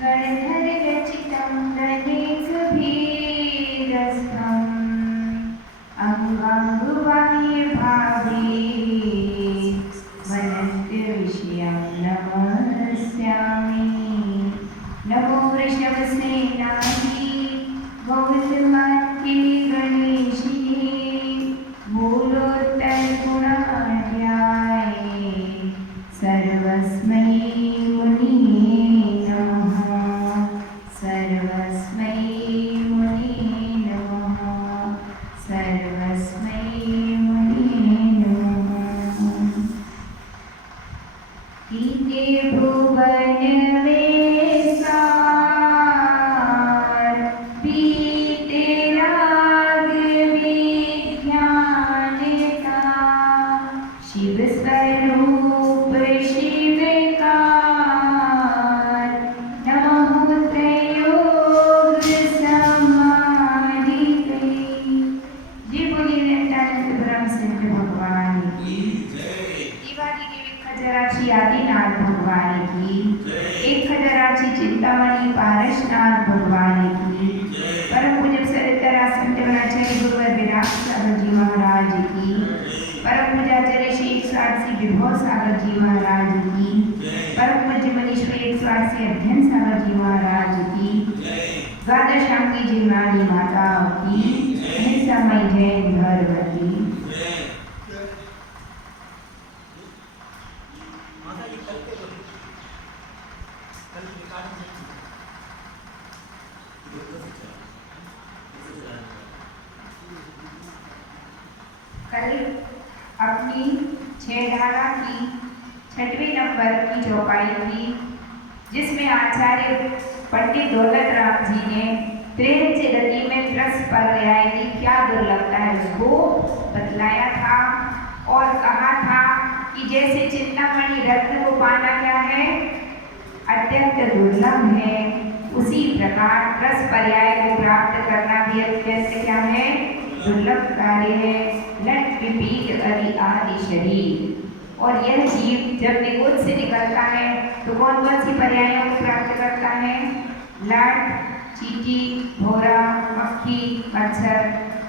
गणधर रचितं गणेशभीरस्थम् अङ्गाङ्गुवायुर्भावे वनस्पतिविषयं नमस्यामि। नमो वृषभसेनायै गौतमाख्ये गणेशिने मूलोत्तरगुणाढ्याय सर्वस्मै मुनिये नमः। सर्वस्मै मुनिये नमः। सर्वस्मै मुनिये नमः। कीते भुवन में सार पीते राग विज्ञान का शिव स्वरूप शिवकार नमो त्रयोग समाधि जी बोलिए नित्यानंद ब्रह्म सिंह भगवान की दिवाली के खजराची आदिनाथ भगवान की 1000 चिंतामणि पारसनाथ भगवान की परम पूज्य सरितराश्रम देवनाचार्य गुरुवर विराट सागर जी महाराज की परम पूज्याचार्य श्री 108 विभव सागर जी महाराज की परम पूज्य मनीश्वर 108 अध्ययन सागर जी महाराज की द्वादशांगी जिन्नानी माता की समय जैन भगवती कल अपनी 6 धारा की 6वें नंबर की चौपाई थी जिसमें आचार्य पंडित दौलत राम जी ने प्रेम से गति में त्रस पर्याय की क्या दुर्लभता है उसको बतलाया था और कहा था कि जैसे चिंतामणि रत्न को पाना क्या है अत्यंत दुर्लभ है उसी प्रकार त्रस पर्याय को प्राप्त करना भी अत्यंत क्या है दुर्लभ कार्य है। लट विपीत अरि आदि शरीर और यह जीव जब निगोद से निकलता है तो कौन कौन सी पर्यायों को प्राप्त करता है लट चींटी भौरा मक्खी मच्छर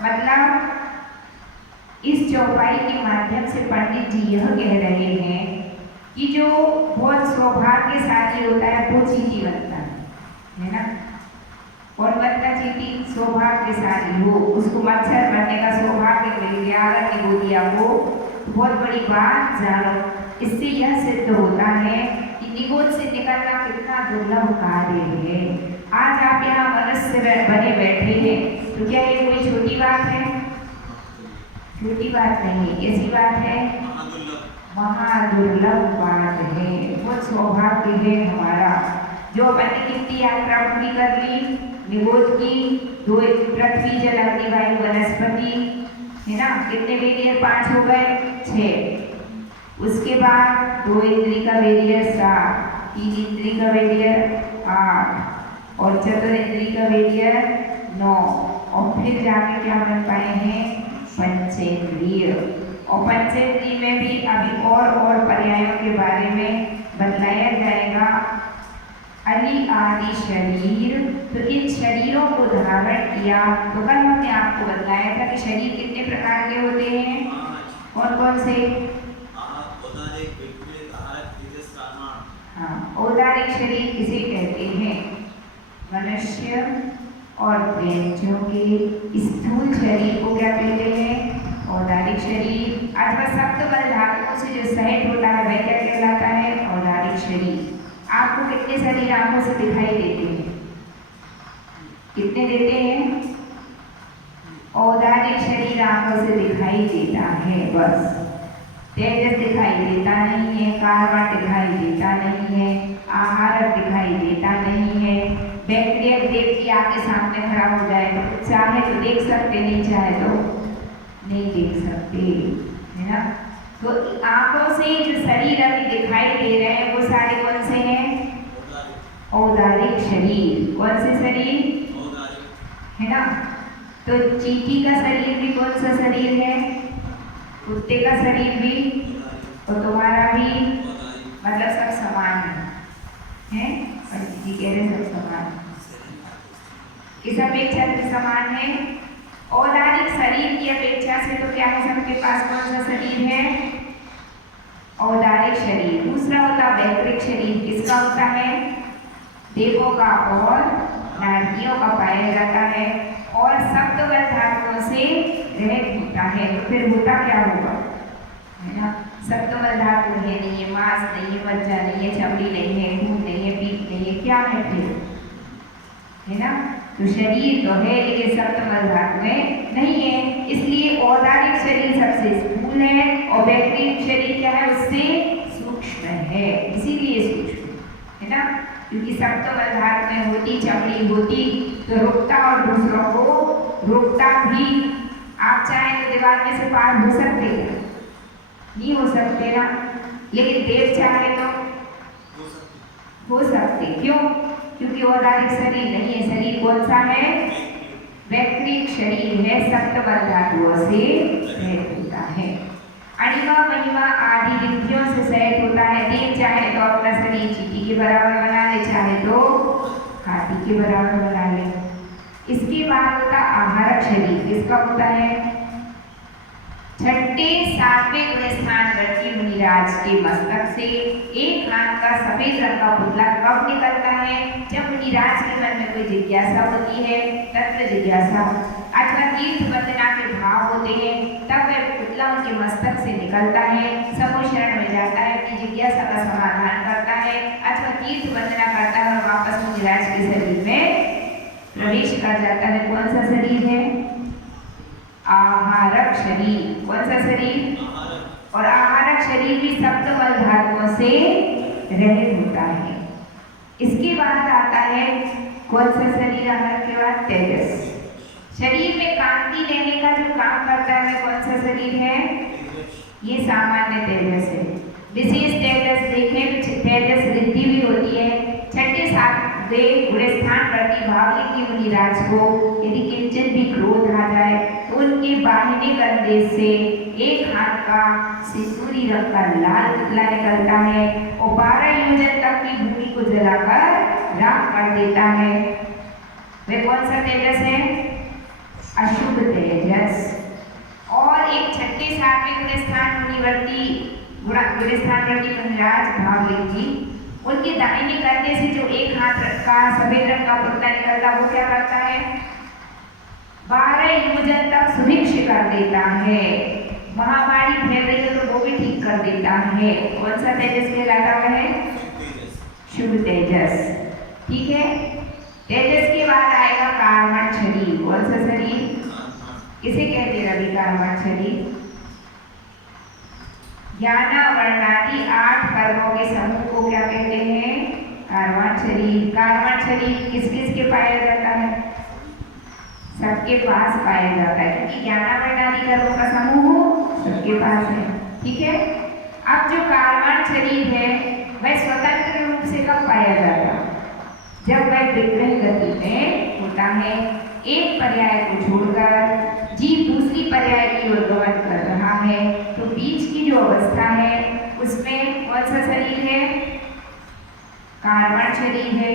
मतलब इस चौपाई के माध्यम से पंडित जी यह कह रहे हैं कि जो बहुत सौभाग्यशाली होता है वो चींटी बनता है ना और बनता चींटी सौभाग्यशाली हो उसको मच्छर बनने का सौभाग्य मिल गया अगर निगोदिया को बहुत बड़ी बात जानो। इससे यह सिद्ध होता है कि निगोद से निकलना कितना दुर्लभ कार्य है। आज आप यहाँ मनुष्य बने बैठे हैं तो क्या ये कोई छोटी बात है छोटी बात नहीं कैसी बात है महादुर्लभ बात है बहुत सौभाग्य है हमारा जो अपन ने कितनी यात्रा पूरी कर ली निगोद की 2 पृथ्वी जल अग्नि वायु वनस्पति है ना कितने वेरियर 5 हो गए 6 उसके बाद 2 इंद्री का वेरियर 7 3 इंद्री का वेरियर 8 और चतुर इंद्री का वेरियर 9 और फिर जाके क्या बन पाए हैं पंचेंद्रिय और पंचेंद्रिय में भी अभी और पर्यायों के बारे में बतलाया जाएगा। अली आदि शरीर तो इन शरीरों को धारण किया तो कल हमने आपको बताया था कि शरीर कितने प्रकार के होते हैं कौन कौन से हाँ औदारिक शरीर किसे कहते हैं मनुष्य और प्रेतों के स्थूल शरीर को क्या कहते हैं औदारिक शरीर अथवा सप्त बल धातुओं से जो सहित होता है वह क्या कहलाता है औदारिक शरीर। आपको कितने शरीर आंखों से दिखाई देते हैं कितने देते हैं औदारिक शरीर आंखों से दिखाई देता है बस तेजस दिखाई देता नहीं है कार्बन दिखाई देता नहीं है आहार दिखाई देता नहीं है बैक्टीरिया देव की आपके सामने खड़ा हो जाए तो चाहे तो देख सकते नहीं चाहे तो नहीं देख सकते है ना। तो आंखों से जो शरीर अभी दिखाई दे रहे हैं वो सारे कौन से हैं औदारिक शरीर कौन से शरीर है ना। तो चींटी का शरीर भी कौन सा शरीर है कुत्ते का शरीर भी और तुम्हारा भी मतलब सब समान है है, पंडित जी कह रहे सब समान, इस अपेक्षा से समान है। औदारिक शरीर की अपेक्षा से तो क्या है, सबके पास कौन सा शरीर है, औदारिक शरीर। दूसरा होता वैकृत शरीर, किसका होता है, देवों का और नारकियों का पाया जाता है, और सप्त धातुओं से रहित होता है। तो फिर होता क्या होगा, है ना, सप्तमल धातु है नहीं है, मांस नहीं है, मज्जा नहीं है, चमड़ी नहीं है, खून नहीं है, पीठ नहीं है, क्या है फिर, है ना। तो शरीर तो है लेकिन सप्तमल धातु में नहीं है, इसलिए औदारिक शरीर सबसे स्थूल है और वैकृत शरीर क्या है, उससे सूक्ष्म है, इसीलिए सूक्ष्म, है ना। क्योंकि सप्तमल धातु में होती, चमड़ी होती तो रुकता और दूसरों को रोकता भी। आप चाहें तो दीवार में से पार हो सकते हैं, नहीं हो सकते ना, लेकिन देव चाहे तो हो सकते। क्यों, क्योंकि औदारिक शरीर नहीं है। शरीर कौन सा है, वैकृत शरीर है, सप्तमल धातुओं से रहित होता है। अणिमा महिमा आदि रिद्धियों से सहित होता है। देव चाहे तो अपना शरीर चींटी के बराबर बना ले, चाहे तो हाथी के बराबर बना ले। इसके बाद होता आहारक शरीर, किसका होता है, छठे सातवें गुण स्थानवर्ती मुनिराज के मस्तक से एक हाथ का सफेद रंग का पुतला कब निकलता है, जब मुनिराज के मन में कोई जिज्ञासा होती है, तत्व जिज्ञासा अथवा तीर्थ वंदना के भाव होते हैं, तब वह पुतला उनके मस्तक से निकलता है, समूह शरण में जाता है, अपनी जिज्ञासा का समाधान करता है, अथवा तीर्थ वंदना करता है और वापस मुनिराज के शरीर में प्रवेश कर जाता है। कौन सा शरीर है, आहारक शरीर। कौन सा शरीर, और आहारक शरीर भी सप्तमल धातुओं से रहित होता है। इसके बाद आता है कौन सा शरीर, आहार के बाद तेजस। शरीर में कांति देने का जो काम करता है कौन सा शरीर है, ये सामान्य तेजस है। विशेष तेजस देखें, तेजस रिद्धि भी होती है। छठे सातवें गुण स्थानवर्ती भावलिंगी मुनिराज को यदि किंचन भी क्रोध आ जाए तो उनके बाहिनी कंधे से एक हाथ का सिंदूरी रंग का लाल पुतला निकलता है और 12 योजन तक की भूमि को जलाकर राख कर देता है। वे कौन सा तेजस है, अशुभ तेजस। और एक छठे सातवें गुण स्थानवर्ती मुनिराज भावलिंगी, उनके दाहिने कंधे से जो एक हाथ का सफेद रंग का पुतला निकलता वो क्या करता है, 12 योजन तक सुभिक्ष कर देता है। महामारी फैल रही है तो वो भी ठीक कर देता है। कौन सा तेजस कहलाता है, शुभ तेजस। ठीक है, तेजस के बाद आएगा कार्मण शरीर। कौन सा शरीर, इसे कहते हैं रवि कार्मण शरीर। ज्ञान वर्णादि 8 कर्मों के समूह को क्या कहते हैं, कार्मण शरीर। कार्मण शरीर किस किस के पाया जाता है, सबके पास पाया जाता है, क्योंकि ज्ञान वर्णादि कर्मों का समूह सबके पास है। ठीक है, अब जो कार्मण शरीर है वह स्वतंत्र रूप से कब पाया जाता है, जब वह विग्रह गति में होता है। एक पर्याय को छोड़कर जीव दूसरी पर्याय की ओर गमन कर रहा है तो बीच की जो अवस्था है उसमें कौन सा शरीर है, कार्मण शरीर है।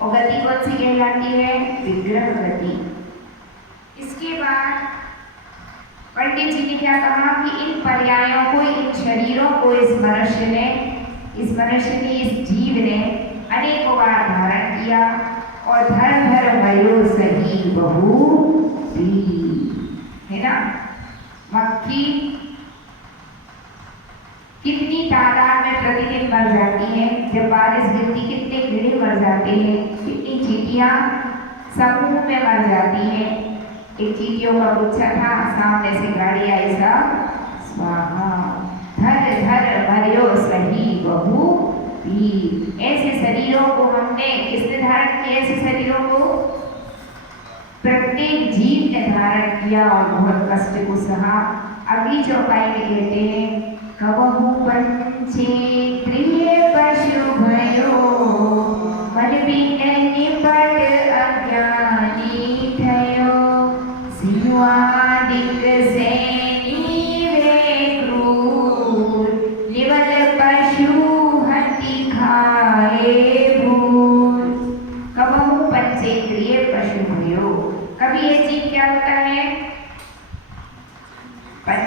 और गति कौन सी कहलाती है, विग्रह गति। इसके बाद पंडित जी ने क्या कहा कि इन पर्यायों को, इन शरीरों को इस मनुष्य ने, इस जीव ने अनेकों बार धारण किया और धर धर भयो सही बहु पी, है ना। मक्खी कितनी तादाद में प्रतिदिन मर जाती है, जब बारिश गिरती कितने कीड़े मर जाते हैं, कितनी चींटियां समूह में मर जाती हैं। एक चींटियों का गुच्छा था, सामने से गाड़ी आई, सब स्वाहा। धर धर भयो सही बहु पी। ऐसे शरीरों को हमने, किसने धारण किया ऐसे शरीरों को, प्रत्येक जीव ने धारण किया और बहुत कष्ट को सहा। अगली चौपाई में कहते हैं, कवहु पंचे प्रिय पशु भयो, मन बिन निपट अज्ञानी थयो, सिंहादिक सैनी वे क्रूर, निवल पशु हति खाए भू।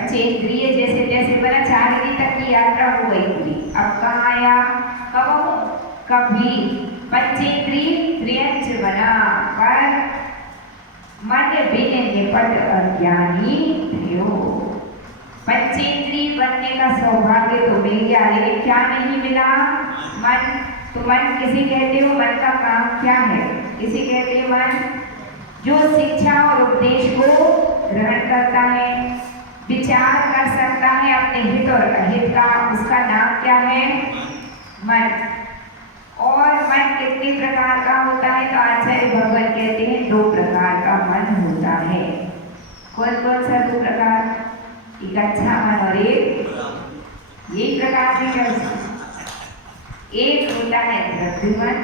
पंचेंद्रिय जैसे जैसे बना 4 इंद्रिय तक की यात्रा हो गई पूरी। अब कहाँ आया? कब हो? कभी पंचेंद्रिय त्रियंच बना पर मन बिन निपट अज्ञानी थियो। पंचेंद्रिय बनने का सौभाग्य तो मिल गया, लेकिन क्या नहीं मिला? मन। तो मन किसे कहते हो? मन का काम क्या है? किसे कहते हैं मन? जो शिक्षा और उपदेश को ग्रहण करता है, विचार कर सकता है अपने हित और अहित का, उसका नाम क्या है? मन। और मन कितने प्रकार का होता है? तो आचार्य भगवान कहते हैं 2 प्रकार का मन होता है। कौन कौन सा 2 प्रकार? एक अच्छा मन और एक यही प्रकार के क्या? एक होता है द्रव्य मन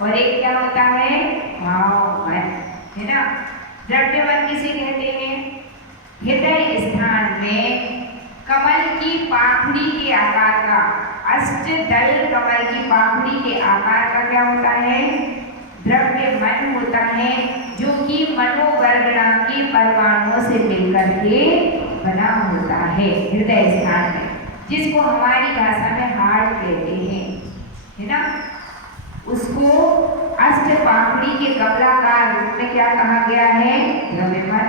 और एक क्या होता है? भाव मन, है ना। द्रव्य मन किसे कहते हैं? हृदय स्थान में कमल की पाखड़ी के आकार का, अष्टदल कमल की पाखड़ी के आकार का क्या होता है? द्रव्य मन होता है, जो कि मनोवर्गणा के परमाणुओं से मिलकर के बना होता है हृदय स्थान में, जिसको हमारी भाषा में हार्ट कहते हैं, है ना। उसको अष्ट पाखड़ी के कमलाकार रूप में क्या कहा गया है? द्रव्य मन।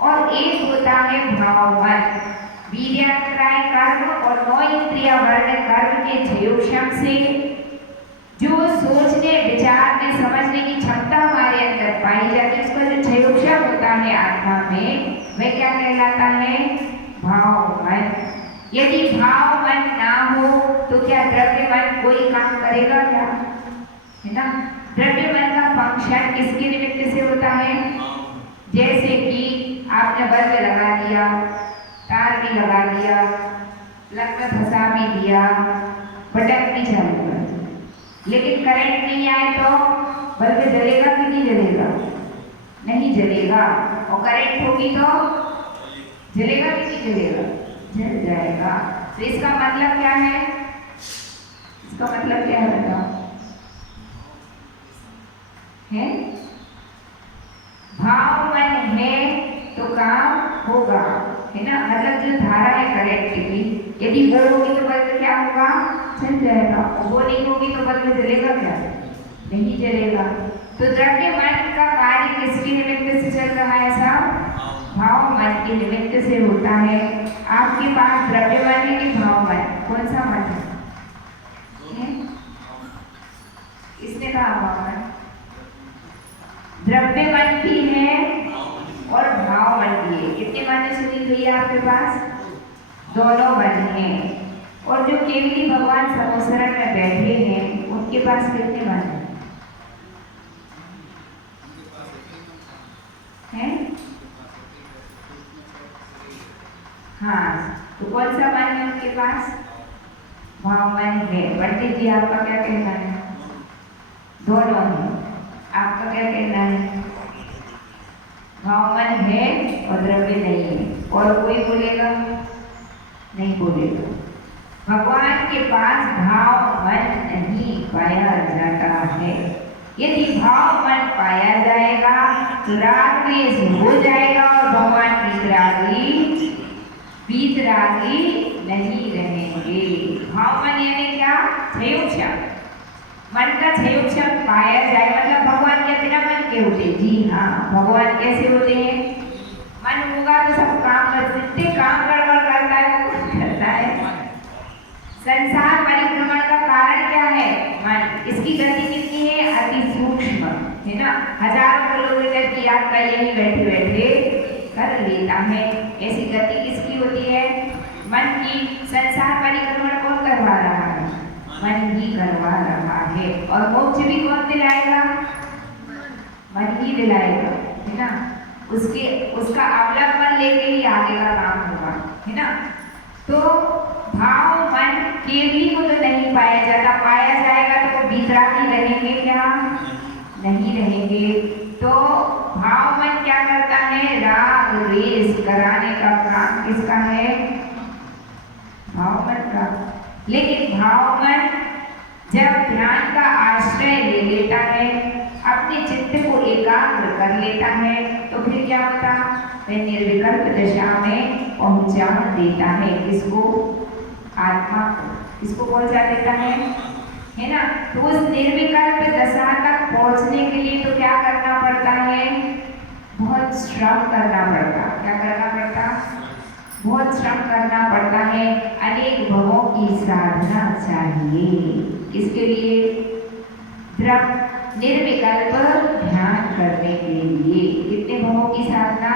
और एक होता है भाव मन, वीर्यान्तराय कर्म और 9 इंद्रिय वर्ण कर्म के क्षयोक्षम से जो सोचने विचारने समझने की क्षमता हमारे अंदर पाई जाती है, उसका जो क्षयोक्षम होता है आत्मा में, वह क्या कहलाता है? भाव मन। यदि भाव मन ना हो तो क्या द्रव्य मन कोई काम करेगा क्या? है ना। द्रव्य मन का फंक्शन किसके निमित्त से होता है? जैसे कि आपने बल्ब लगा दिया, तार भी लगा दिया, प्लग में फंसा भी दिया, बटन भी चालू कर, लेकिन करंट नहीं आए तो बल्ब जलेगा कि नहीं जलेगा? नहीं जलेगा। और करंट होगी तो जलेगा कि नहीं जलेगा? जल जाएगा। तो इसका मतलब क्या है? इसका मतलब क्या है बताओ? है भाव मन है तो काम होगा, है ना। मतलब जो धारा है करंट की, यदि वो होगी तो बल्ब क्या होगा? जल जाएगा। और वो नहीं होगी तो बल्ब जलेगा क्या? नहीं जलेगा। तो द्रव्य मन का कार्य किसके निमित्त से चल रहा है? साहब भाव मन के निमित्त से होता है। आपके पास द्रव्य मन है कि भाव मन? कौन सा मन है? इसने कहा भाव मन। द्रव्य मन भी है और भाव मन भी है। कितने मन सुनी हुई है आपके पास? दोनों मन हैं। और जो केवली भगवान समोसरण में बैठे हैं उनके पास कितने मन हैं? हाँ, तो कौन सा मन है उनके पास? भाव मन है। पंडित जी आपका क्या कहना है? दोनों है। आपका क्या कहना है? भाव मन है और द्रव्य नहीं है। और कोई बोलेगा? नहीं बोलेगा। भगवान के पास भाव मन नहीं पाया जाता है। यदि भाव मन पाया जाएगा तो राग द्वेष हो जाएगा और भगवान वीतरागी नहीं रहेंगे। भाव मन यानी क्या? क्षयोक्षम। मन का क्षयोक्षम पाया जाए, मतलब भगवान के बिना मन के होते? जी हाँ। भगवान कैसे होते हैं? मन होगा तो सब काम कर सकते। काम गड़बड़ करता है वो कौन करता है? संसार परिभ्रमण का कारण क्या है? मन। इसकी गति कितनी है? अति सूक्ष्म, है ना। हजारों किलोमीटर की यात्रा यही बैठे बैठे कर लेता है। ऐसी गति किसकी होती है? मन की। संसार परिभ्रमण कौन करवा रहा है? मन ही करवा रहा है। और मोक्ष भी कौन दिलाएगा? मन ही दिलाएगा, है ना। उसका अवलंबन लेके ही आगे का काम होगा, है ना। तो भाव मन केवली को तो नहीं पाया जाता। पाया जाएगा तो वीतरागी रहेंगे क्या? नहीं रहेंगे। तो भाव मन क्या करता है? राग द्वेष कराने का काम किसका है? भाव मन का। लेकिन भाव मन जब ध्यान का आश्रय ले लेता है, अपने चित्त को एकाग्र कर लेता है तो फिर क्या होता, वह निर्विकल्प दशा में पहुंचा देता है। किसको? आत्मा को। किसको पहुंचा देता है ना। तो उस निर्विकल्प दशा तक पहुंचने के लिए तो क्या करना पड़ता है, बहुत श्रम करना पड़ता। क्या करना पड़ता? बहुत श्रम करना पड़ता है। अनेक भवों की साधना चाहिए। इसके लिए निर्विकल्प ध्यान करने के लिए कितने भवों की साधना?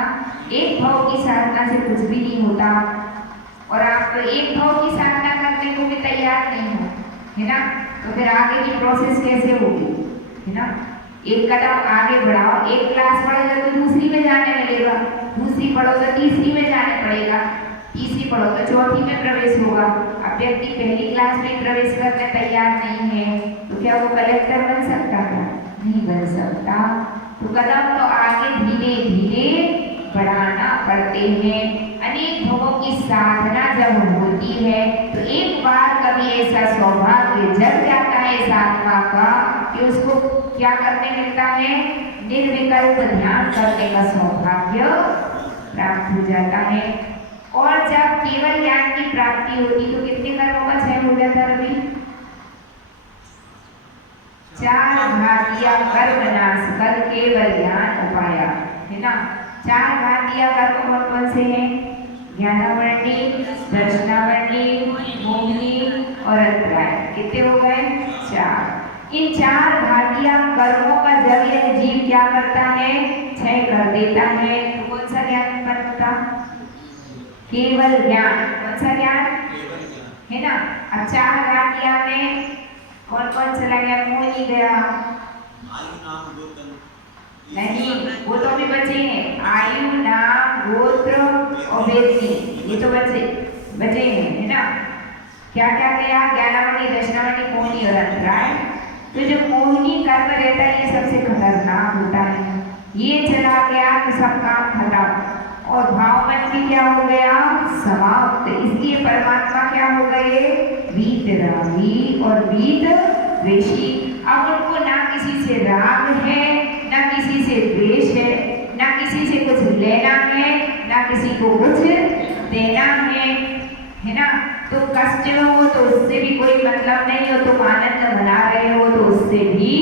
एक भव की साधना से कुछ भी नहीं होता। और आप तो एक भव की साधना करने को भी तैयार नहीं हो, है ना, तो फिर आगे की प्रोसेस कैसे होगी, है ना। एक कदम आगे बढ़ाओ, एक क्लास पढ़ोगे तो दूसरी में जाने मिलेगा, दूसरी पढ़ो तो तीसरी में जाने पड़ेगा, तीसरी पढ़ो तो चौथी में प्रवेश होगा। अब व्यक्ति पहली क्लास में प्रवेश करने तैयार नहीं है तो क्या वो कलेक्टर बन सकता है? नहीं बन सकता। तो कदम तो आगे धीरे धीरे बढ़ाना पड़ते हैं। अनेक भवों की साधना जब होती है तो एक बार कभी ऐसा सौभाग्य जग जाता है इस आत्मा का कि उसको क्या करने मिलता है, निर्विकल्प ध्यान करने का सौभाग्य प्राप्त हो जाता है। और जब केवल ज्ञान की प्राप्ति होती तो कितने कर्मों का क्षय हो जाता रवि? 4 घातिया कर्म नाश कर केवल ज्ञान उपाया, है ना। 4 घातिया कर्म कौन कौन से हैं? ज्ञानावरणी, दर्शनावरणी, मोहिनी और अत्राय। कितने हो गए? 4। इन 4 घातिया कर्मों का जब यह जीव क्या करता है, क्षय कर देता है तो कौन सा ज्ञान उत्पन्न होता? केवल ज्ञान। कौन सा ज्ञान? है ना। अब 4 घातिया में कौन कौन चला गया? मोहिनी गया नहीं, वो तो भी बचे हैं। आयु, नाम, गोत्र और वेदी, ये तो बचे हैं, है ना। क्या क्या गया? ज्ञानावरणी, दर्शनावरणी, मोहिनी और अंतराय। तो जो मोहिनी कर्म रहता है ये सबसे खतरनाक होता है। ये चला गया तो सब काम खत्म और भावमन भी क्या हो गया? समाप्त। इसलिए परमात्मा क्या हो गए? वीतरागी और वीतद्वेषी। अब उनको ना किसी से राग है, ना किसी से द्वेष है, ना किसी से कुछ लेना है, ना किसी को कुछ देना है ना। तो कष्ट में हो तो उससे भी कोई मतलब नहीं, हो तुम आनंद मना रहे हो तो उससे भी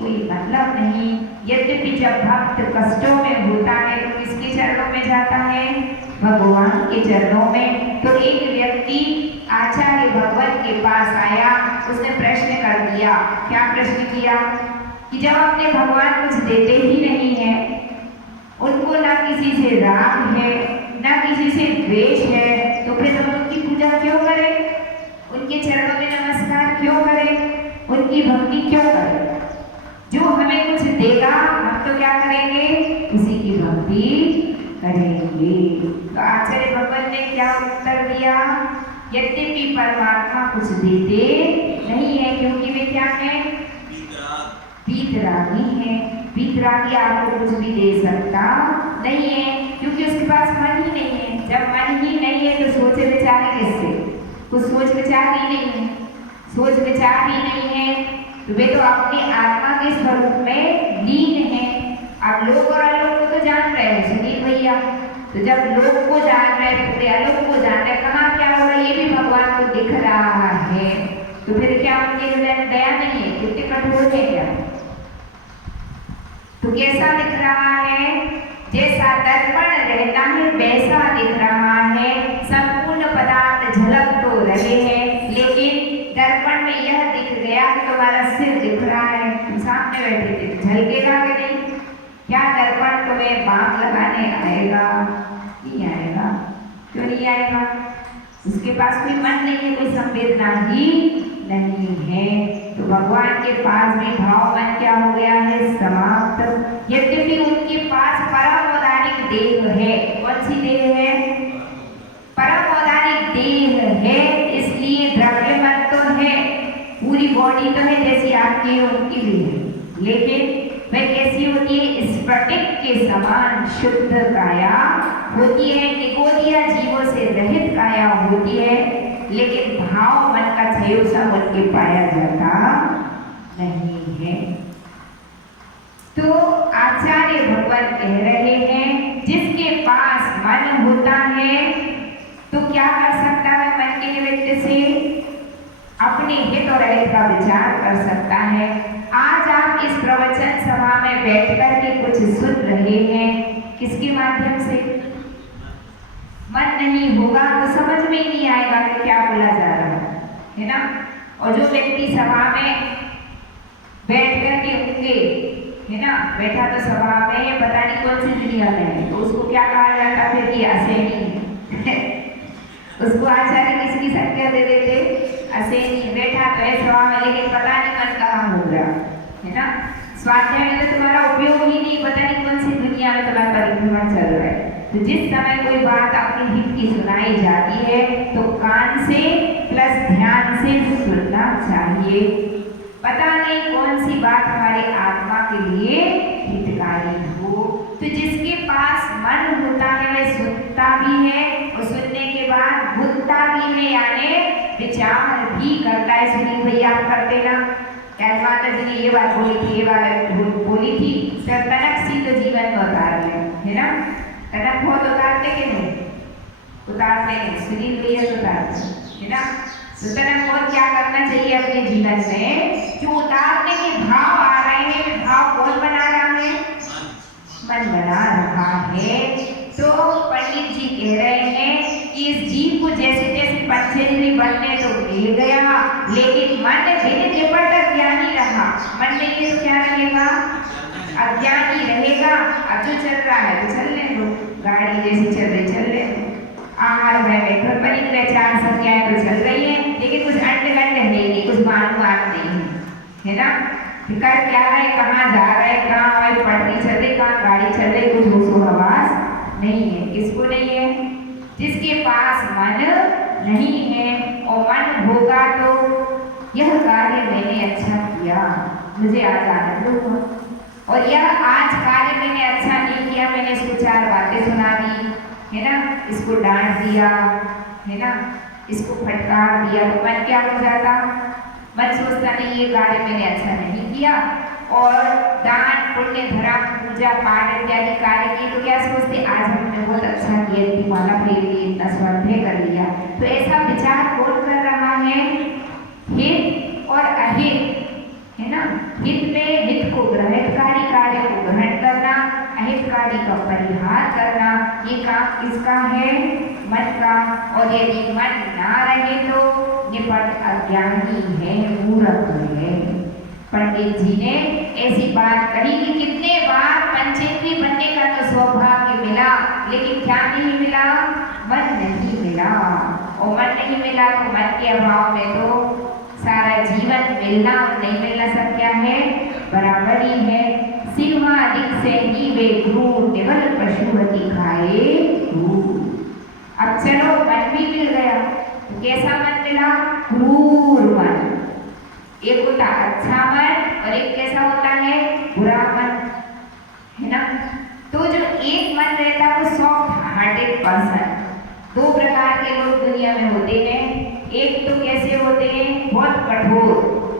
कोई मतलब नहीं। यद्यपि जब भक्त कष्टों में होता है तो किसके चरणों में जाता है? भगवान के चरणों में। तो एक व्यक्ति आचार्य भगवान के पास आया, उसने प्रश्न कर दिया। क्या प्रश्न किया? कि जब अपने भगवान कुछ देते ही नहीं है, उनको ना किसी से राग है, ना किसी से द्वेष है, तो फिर हम उनकी पूजा क्यों करें? उनके चरणों में नमस्कार क्यों करें? उनकी भक्ति क्यों करें? जो हमें कुछ देगा हम तो क्या करेंगे? उसी की भक्ति करेंगे। तो आचार्य भगवान ने क्या उत्तर दिया? यद्यपि परमात्मा कुछ देते नहीं है क्योंकि वे क्या है? वीतरागी है। वीतरागी आपको कुछ भी दे सकता नहीं है क्योंकि उसके पास मन ही नहीं है। जब मन ही नहीं है तो सोचे विचारे किससे? कुछ सोच विचार ही नहीं है। सोच विचार ही नहीं है तो वे तो अपने आत्मा के स्वरूप में लीन है। अब लोग और अलोक को तो जान रहे हैं सुनील भैया, तो जब लोग को जान रहे हैं, पूरे अलोक को जान रहे, कहाँ क्या हो रहा है ये भी भगवान को दिख रहा है। तो फिर क्या उनके हृदय में दया नहीं है? कितने कठोर है क्या? तो कैसा दिख रहा है? जैसा दर्पण रहता है वैसा दिख रहा है। संपूर्ण पदार्थ झलक तो रहे हैं लेकिन दर्पण में यह दिख गया कि तुम्हारा सिर दिख रहा है। तुम सामने बैठे थे, झलकेगा कि नहीं? क्या दर्पण तुम्हें बांध लगाने आएगा? नहीं आएगा। क्यों नहीं आएगा? उसके पास कोई मन नहीं है, कोई संवेदना ही नहीं है। तो भगवान के पास भी भाव मन क्या हो गया है? समाप्त। यद्यपि उनके पास परम औदारिक देह है। कौन सी देह है? परम औदारिक देह है, इसलिए द्रव्यमत तो है, पूरी बॉडी तो है जैसी आपकी उनकी भी है, लेकिन वह कैसी होती है? स्फटिक के समान शुद्ध काया होती है। निगोदिया जीवों से रहित काया होती है, लेकिन भाव मन का क्षय सा मन के पाया जाता नहीं है। तो आचार्य भगवान कह रहे हैं जिसके पास मन होता है तो क्या कर सकता है, मन के निमित्त से अपने हित और अहित का विचार कर सकता है। आज आप इस प्रवचन सभा में बैठ कर के कुछ सुन रहे हैं, किसके माध्यम से? मन नहीं होगा तो समझ में ही नहीं आएगा कि क्या बोला जा रहा है ना। और जो व्यक्ति सभा में बैठ कर के होंगे, है ना, बैठा तो सभा में पता नहीं कौन सी दुनिया में है, तो उसको क्या कहा जाता है? फिर असेनी उसको आचार्य किसकी संज्ञा दे देते? असेनी। बैठा तो है सभा में, लेकिन पता नहीं मन कहाँ हो गया, है ना। स्वाध्याय में तो तुम्हारा उपयोग ही नहीं, पता नहीं कौन सी दुनिया में तुम्हारा परिभ्रमण चल रहा है। तो जिस समय कोई बात अपने हित की सुनाई जाती है तो कान से प्लस ध्यान से सुनना चाहिए। पता नहीं कौन सी बात हमारे आत्मा के लिए हितकारी हो। तो जिसके पास मन होता है वह सुनता भी है और सुनने के बाद बुद्धता भी है, यानी विचार भी करता है। सुनी भैया आप करते ना, माता जी ने ये बात बोली थी, ये बात बोली थी, सर तनक सी तो जीवन में उतार ले, है ना। तनक बहुत उतारते कि नहीं? उतारते हैं, सुनील भैया तो उतारते, है ना। तो तनक बहुत क्या करना चाहिए अपने जीवन में? जो उतारने के भाव आ रहे हैं, भाव कौन बना रहा है? मन बना रहा है। तो पंडित जी कह रहे हैं कि इस जीव को जैसे जैसे पंचेंद्रिय बनने तो मिल गया, लेकिन मन दिन निपट अज्ञानी रहा। मन में ये क्या रहेगा? अज्ञानी रहेगा। अब जो चल रहा है तो चलने दो, गाड़ी जैसी चल रही चल रहे दो। आहार में घर पर निकले चार संज्ञाएं तो चल रही है, लेकिन कुछ अंड गंड है नहीं, कुछ मालूमात नहीं है ना। कर क्या रहे, कहाँ जा रहे, कहाँ हमारी पटरी चल रही, कहाँ गाड़ी चल रही, कुछ होशो हवास नहीं है। किसको नहीं है? जिसके पास मन नहीं है। और मन होगा तो यह कार्य मैंने अच्छा किया, मुझे आज आनंद हुआ, और यह आज कार्य मैंने अच्छा नहीं किया, मैंने इसको चार बातें सुना दी, है ना, इसको डांट दिया, है ना, इसको फटकार दिया, तो मन क्या हो जाता? मन सोचता नहीं ये कार्य मैंने अच्छा नहीं किया। और दान पुण्य धर्म पूजा पाठ इत्यादि कार्य किए तो क्या सोचते? आज हमने बहुत अच्छा किया, इतनी माला फेर ली, इतना स्वाध्याय कर लिया। तो ऐसा विचार कौन कर रहा है? हित और अहित, है ना। हित में हित को ग्रहणकारी कार्य को ग्रहण करना, अहितकारी का परिहार करना, ये काम किसका है? मन का। और यदि मन ना रहे तो निपट अज्ञानी है, मूर्ख है। पंडित जी ने ऐसी बात कही कि कितने बार पंचेंद्रिय बनने का तो सौभाग्य मिला, लेकिन क्या नहीं मिला? मन नहीं मिला। और मन नहीं मिला तो मन के अभाव में तो सारा जीवन मिलना और नहीं मिलना सब क्या है? बराबर ही है। सिंहादिक से ही वे क्रूर केवल पशुपति खाए क्रूर। अब चलो मन भी मिल गया, तो कैसा मन मिला? क्रूर मन। एक होता अच्छा मन और एक कैसा होता है? बुरा मन, है ना। तो जो एक मन रहता है वो सॉफ्ट हार्टेड पर्सन। दो प्रकार के लोग दुनिया में होते हैं। एक तो कैसे होते हैं? बहुत कठोर,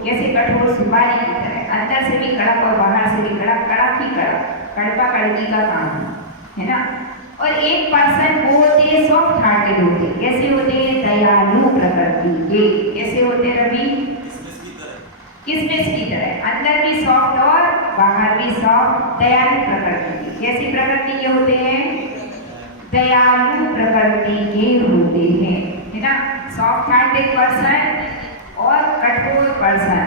कैसे कठोर? सुपारी की तरह, अंदर से भी कड़क और बाहर से भी कड़क, कड़क ही कड़क, कड़पा कड़की का काम है ना। और एक पर्सन वो होते हैं सॉफ्ट हार्टेड होते हैं। कैसे होते हैं? दयालु प्रकृति के। कैसे होते हैं रवि? किसमिस की तरह, अंदर भी सॉफ्ट और बाहर भी सॉफ्ट, दयालु प्रकृति के। कैसी प्रकृति के होते हैं? दयालु प्रकृति के होते हैं, है ना। सॉफ्ट हार्टेड पर्सन और कठोर पर्सन।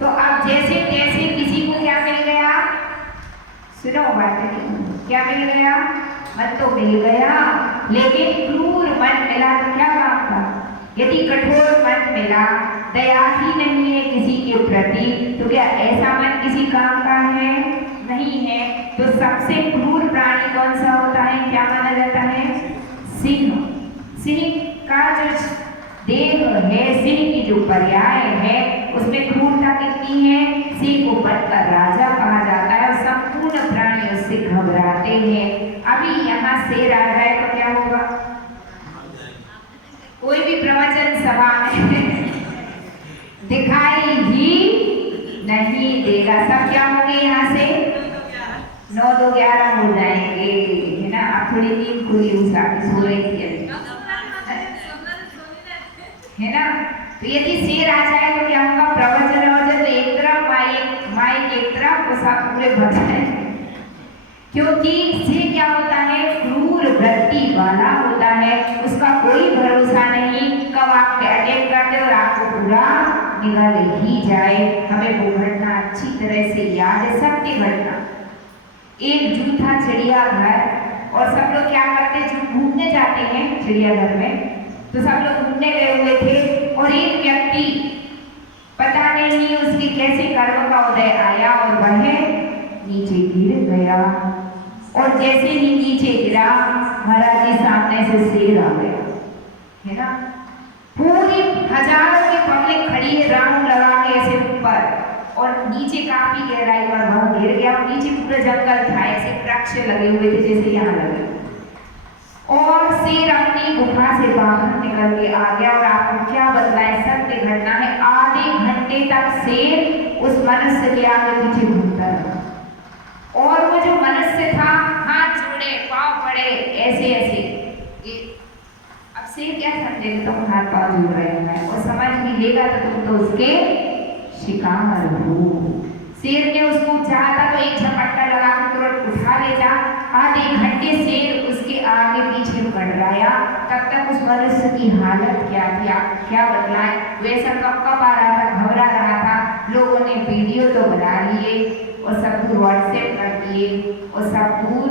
तो अब जैसे जैसे किसी को क्या मिल गया? सुनो बात, क्या मिल गया? मन तो मिल गया, लेकिन क्रूर मन मिला तो क्या काम था? यदि कठोर मन मिला, दया ही नहीं है किसी के प्रति, तो क्या ऐसा मन किसी काम का है? नहीं है। तो सबसे क्रूर प्राणी कौन सा होता है? क्या माना जाता है? सिंह। सिंह का जो देह है, सिंह की जो पर्याय है, उसमें क्रूरता कितनी है? सिंह को बनकर राजा कहा जाता है और संपूर्ण प्राणी उससे घबराते हैं। अभी यहाँ शेर आ जाए तो क्या होगा? कोई भी प्रवचन सभा में दिखाई ही नहीं देगा। सब क्या होंगे? यहाँ से 9 2 11 हो जाएंगे, है ना। आप थोड़ी नींद खुली उस आके सो रही थी अभी, है ना। तो यदि शेर आ जाए तो क्या होगा, प्रवचन वचन तो एक तरफ, माइक एक तरफ, वो सब पूरे भर जाएंगे। क्योंकि शेर क्या होता है, क्रूर वृत्ति वाला होता है, उसका कोई भरोसा नहीं कब आप अटैक कर दे और आपको पूरा निगल ही जाए। हमें वो घटना अच्छी तरह से याद है, सत्य घटना। एक जू था चिड़ियाघर, और सब लोग क्या करते हैं, जो घूमने जाते हैं चिड़ियाघर में, तो सब लोग घूमने गए हुए थे, और एक व्यक्ति पता नहीं उसकी कैसे कर्म का उदय आया और वह नीचे गिर गया, और जैसे ही नीचे गिरा महाराज जी सामने से शेर आ गया, है ना। पूरी हजारों की पब्लिक खड़ी है राउंड लगा के ऐसे ऊपर, और नीचे काफी गहराई पर वह गिर गया। नीचे पूरा जंगल था, ऐसे वृक्ष लगे हुए थे जैसे यहाँ लगे, और शेर अपनी गुफा से बाहर निकल के आ गया। और आपको क्या बतलाए, सत्य घटना है। आधे घंटे तक शेर उस मनुष्य के आगे पीछे घूमता रहा, और वो जो मनुष्य था हाथ जोड़े पांव पड़े ऐसे ऐसे। अब शेर क्या समझेगा, तुम हाथ पांव जोड़ रहे हैं, और समझ भी लेगा तो तुम तो उसके शिकार हो। शेर ने उसको चाहा था तो एक झपट्टा लगा के तुरंत उठा ले जा। आधे घंटे शेर उसके आगे पीछे मंडराया, तब तक उस मनुष्य की हालत क्या थी, आप क्या बतलाएं। वैसा कब आ रहा था, घबरा रहा था। लोगों ने वीडियो तो बना लिए और सब दूर व्हाट्सएप कर दिए, और सब दूर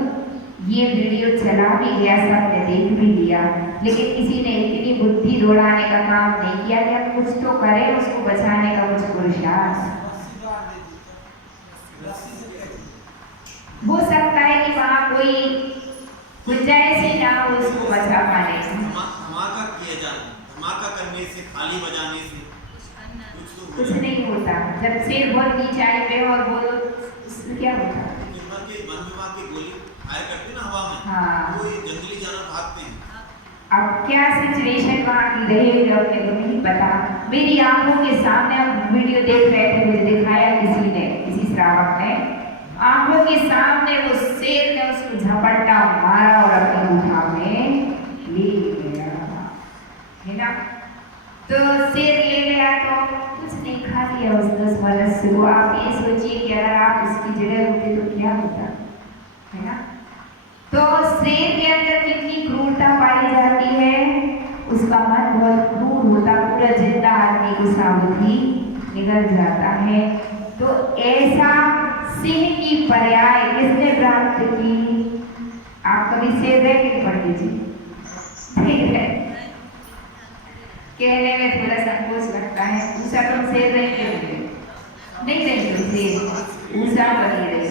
ये वीडियो चला भी गया, सबने देख भी लिया, लेकिन किसी ने इतनी बुद्धि दौड़ाने का काम नहीं किया कि कुछ तो करे, उसको बचाने का कुछ पुरुषार्थ। हो सकता है कि वहाँ कोई गुंजाइश ही ना हो उसको बचा पाने से। धमाका किया जाए, धमाका करने से, थाली बजाने से कुछ नहीं होता। जब शेर बहुत नीचाई पे और बोलो उससे क्या होता है, वन विभाग की गोली फायर करते ना हवा में, हाँ, वो ये जंगली जानवर भागते हैं। अब क्या सिचुएशन वहाँ की रहेगी अपने को नहीं पता। मेरी आंखों के सामने अब वीडियो देख रहे थे, मुझे दिखाया किसी ने, किसी श्रावक ने, आंखों के सामने वो शेर ने उसको झपट्टा मारा और अपनी गुफा में ले गया, है ना। तो शेर ले गया तो कुछ नहीं, खा लिया उसने उस मनुष्य को। आप ये सोचिए कि अगर आप उसकी जगह होते तो क्या होता, है ना। तो शेर के अंदर कितनी क्रूरता पाई जाती है, उसका मन बहुत क्रूर होता, पूरा जिंदा आदमी को साबुती निकल जाता है। तो ऐसा सिंह की पर्याय किसने प्राप्त की, आप कभी शेर रह के पंडित जी, ठीक है, कहने में थोड़ा संकोच लगता है। उषा तुम शेर रहे क्यों नहीं रही, तुम शेर उषा बनी रही,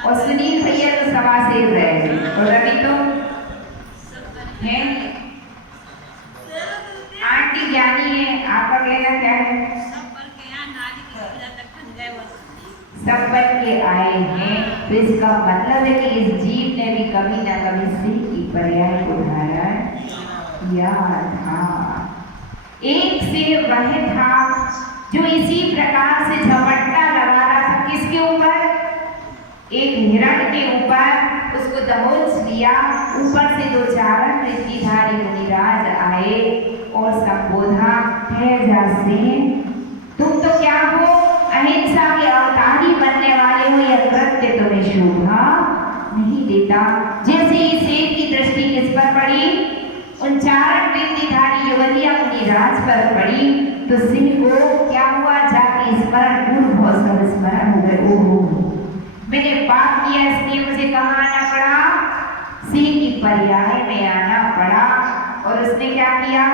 और सुनील भैया तो सवा शेर रहे, और रवि तो है, आंटी ज्ञानी है, आपका कहना क्या है, सब बन के आए हैं। तो इसका मतलब है कि इस जीव ने भी कभी ना कभी सिंह की पर्याय को धारण किया था। एक शेर वह था जो इसी प्रकार से झपट्टा लगा रहा था, किसके ऊपर, एक हिरण के ऊपर, उसको दबोच लिया। ऊपर से दो चारण वृत्तिधारी मुनिराज आए और संबोधा, है जा सिंह, तुम तो क्या हो, अहिंसा के अवतारी बनने वाले हो, यह कृत्य तुम्हें शोभा नहीं देता। जैसे ही शेर की दृष्टि किस पर पड़ी, उन चारण वृत्तिधारी युवतियां मुनिराज पर पड़ी, तो सिंह को क्या हुआ, जाति स्मरण, पूर्व स्मरण हो गए। ओहो, मैंने पाप किया इसलिए मुझे कहाँ आना पड़ा, सिंह की पर्याय में आना पड़ा। और उसने क्या किया,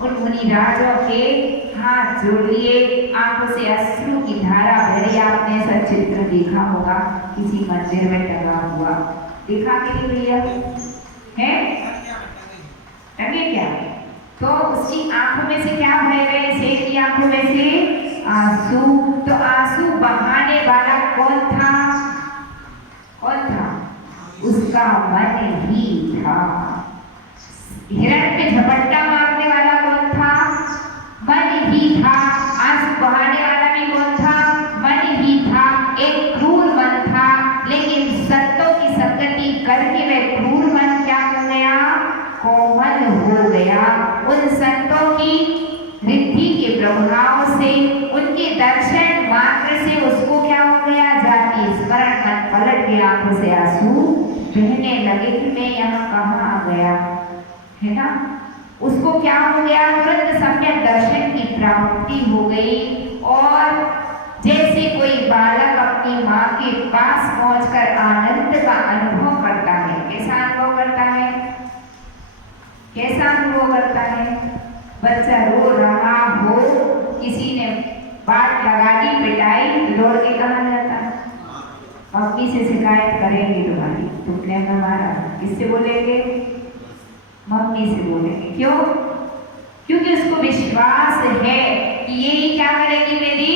उन मुनिराजों के हाथ जोड़ लिए, आंखों से अश्रु की धारा बह। आपने ऐसा चित्र देखा होगा किसी मंदिर में टंगा हुआ, देखा कि नहीं भैया, है टंगे क्या, तो उसकी आंखों में से क्या बह गए, शेर की आंखों में से आंसू। तो आंसू बहाने वाला कौन था, कौन था, उसका मन ही था। हिरण पे झपट्टा मारने वाला कौन था, मन ही था। आंसू बहाने वाला भी कौन था, मन ही था। एक क्रूर मन था कहने लगे कि मैं यहाँ कहाँ आ गया, है ना। उसको क्या हो गया, तुरंत सम्यक दर्शन की प्राप्ति हो गई और जैसे कोई बालक अपनी माँ के पास पहुंचकर आनंद का अनुभव करता है। कैसा अनुभव करता है, कैसा अनुभव करता है। बच्चा रो रहा हो, किसी ने बात लगा दी, पिटाई, दौड़ के कहाँ जाता है, मम्मी से शिकायत करेंगे तुम्हारी, तुमने हमें मारा। किससे बोलेंगे, मम्मी से बोलेंगे। क्यों, क्योंकि उसको विश्वास है कि ये ही क्या करेगी, मेरी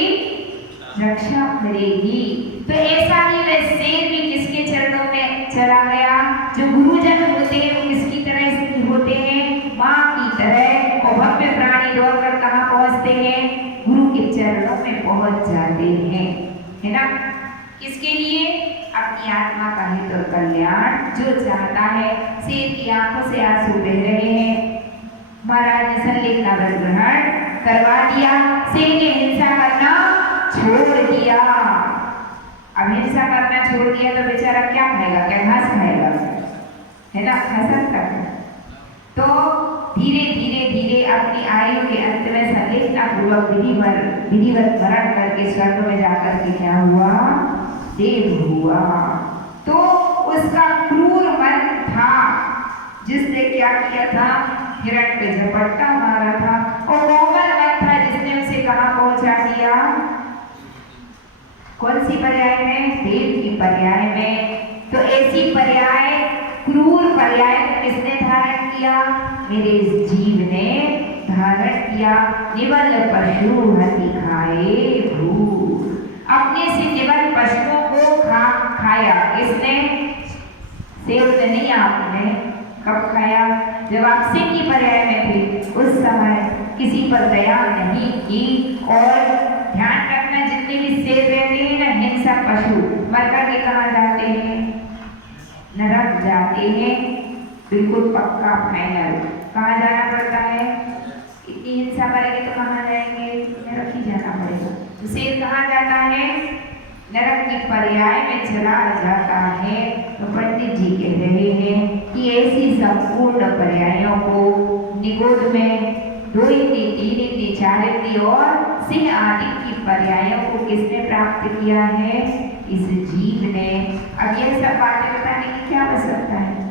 रक्षा करेगी। तो ऐसा ही वह शेर भी किसके चरणों में चला गया, जो गुरुजन होते हैं वो किसकी तरह होते हैं, माँ की तरह। और भव्य प्राणी दौड़कर कहाँ पहुँचते हैं, गुरु के चरणों में पहुँच जाते हैं, है ना। किसके लिए, अपनी आत्मा का हित और कल्याण जो चाहता है। शेर की आंखों से आंसू बह रहे हैं। महाराज ने संलेख का व्रत ग्रहण करवा दिया। शेर ने हिंसा करना छोड़ दिया। अब हिंसा करना छोड़ दिया तो बेचारा क्या खाएगा, क्या घास खाएगा, है ना, खा सकता है। तो धीरे धीरे धीरे अपनी आयु के अंत में संलेखना पूर्वक विधिवत मरण करके स्वर्ग में जाकर के क्या हुआ, देव हुआ। तो उसका क्रूर मन था जिसने क्या किया था, हिरण पे झपट्टा मारा था। और कोमल मन था जिसने उसे कहाँ पहुंचा दिया, कौन सी पर्याय में, देव की पर्याय में। तो ऐसी पर्याय, क्रूर पर्याय किसने धारण किया, मेरे इस जीव ने धारण किया। निवल पशु हति खाए भूर, अपने से निवल पशुओं को खाया। किसने, शेर ने नहीं, आपने। कब खाया, जब आप सिंह की पर्याय में थे, उस समय किसी पर दया नहीं की। और ध्यान रखना, जितने भी शेर रहते हैं ना, हिंसक पशु, मर करके कहाँ जाते हैं, नरक जाते हैं। बिल्कुल पक्का फाइनल, कहाँ जाना पड़ता है। इतनी हिंसा करेंगे तो कहाँ जाएंगे, नरक ही जाना पड़ेगा। तो शेर कहाँ जाता है, नरक की पर्याय में चला जाता है। तो पंडित जी कह रहे हैं कि ऐसी संपूर्ण पर्यायों को निगोद में 2 इंद्री, 3 इंद्री, 4 इंद्री और सिंह आदि की पर्यायों को किसने प्राप्त किया है, इस जीव ने। अब यह सब बातें बताने की क्या आवश्यकता है।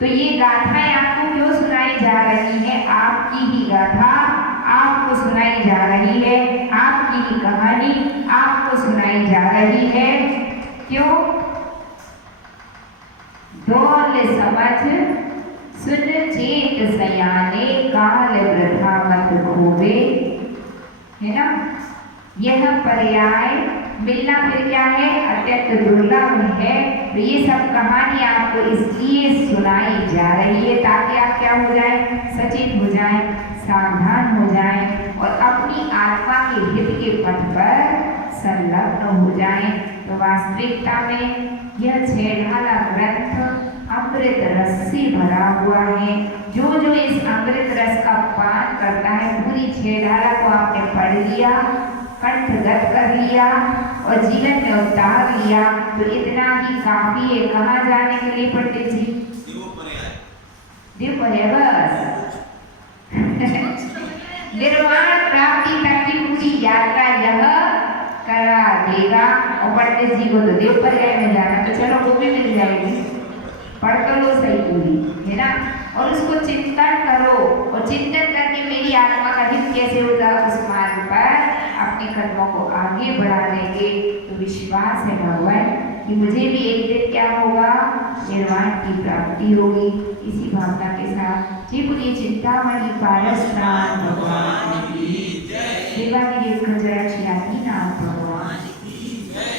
तो ये गाथाएं आपको क्यों सुनाई जा रही है, आपकी ही गाथा आपको सुनाई जा रही है, आपकी ही कहानी आपको सुनाई जा रही है। क्यों, दौल समझ सुन चेत सयाने, काल वृथा मत खोवे, है ना। यह पर्याय मिलना फिर क्या है, अत्यंत दुर्लभ है। तो ये सब कहानी आपको इसलिए सुनाई जा रही है ताकि आप क्या हो जाए, सचेत हो जाए, सावधान हो जाए और अपनी आत्मा के हित के पथ पर संलग्न हो जाए। तो वास्तविकता में यह 6 ढाला ग्रंथ अमृत रस से भरा हुआ है। जो जो इस अमृत रस का पान करता है, पूरी 6 ढाला को आपने पढ़ लिया, कंठगत कर लिया और जीवन में उतार लिया, तो इतना ही काफी है। कहाँ जाने के लिए पंडित जी, देव पर्याय, बस निर्वाण प्राप्ति तक की पूरी यात्रा यह करा देगा। और पंडित जी को तो देव पर्याय में जाना, तो चलो वो भी मिल जाएगी, पढ़ कर लो सही पूरी, है ना। और उसको चिंतन करो और चिंतन करके मेरी आत्मा का हित कैसे होगा, उस मार्ग पर अपने कदमों को आगे बढ़ा देंगे। तो विश्वास है भगवान कि मुझे भी एक दिन क्या होगा, निर्वाण की प्राप्ति होगी। इसी भावना के साथ जी बोलिए चिंतामणि पारस नाथ भगवान की जय, देवादिदेव खजराक्षनाथ भगवान की जय।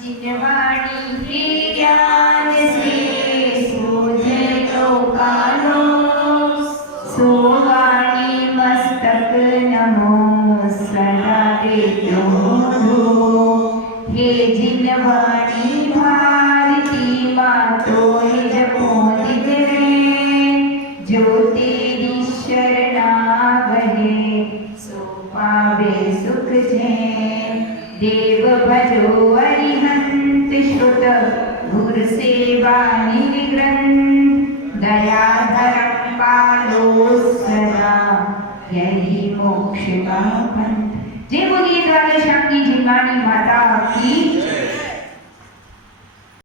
जिनवाणी के ज्ञान से सूझे लोकानो, सोवाणी मस्तक नमो सदा देतो। हे जिनवाणी भारती मातो हे जपो दिगरे, जो तेरी शरणा गहे सो पावे सुख जय। देव भजो अरिहंत श्रुत घुर सेवा मोक्ष का पंथ। जय बोलिए द्वादशांगी जिंगानी माता की।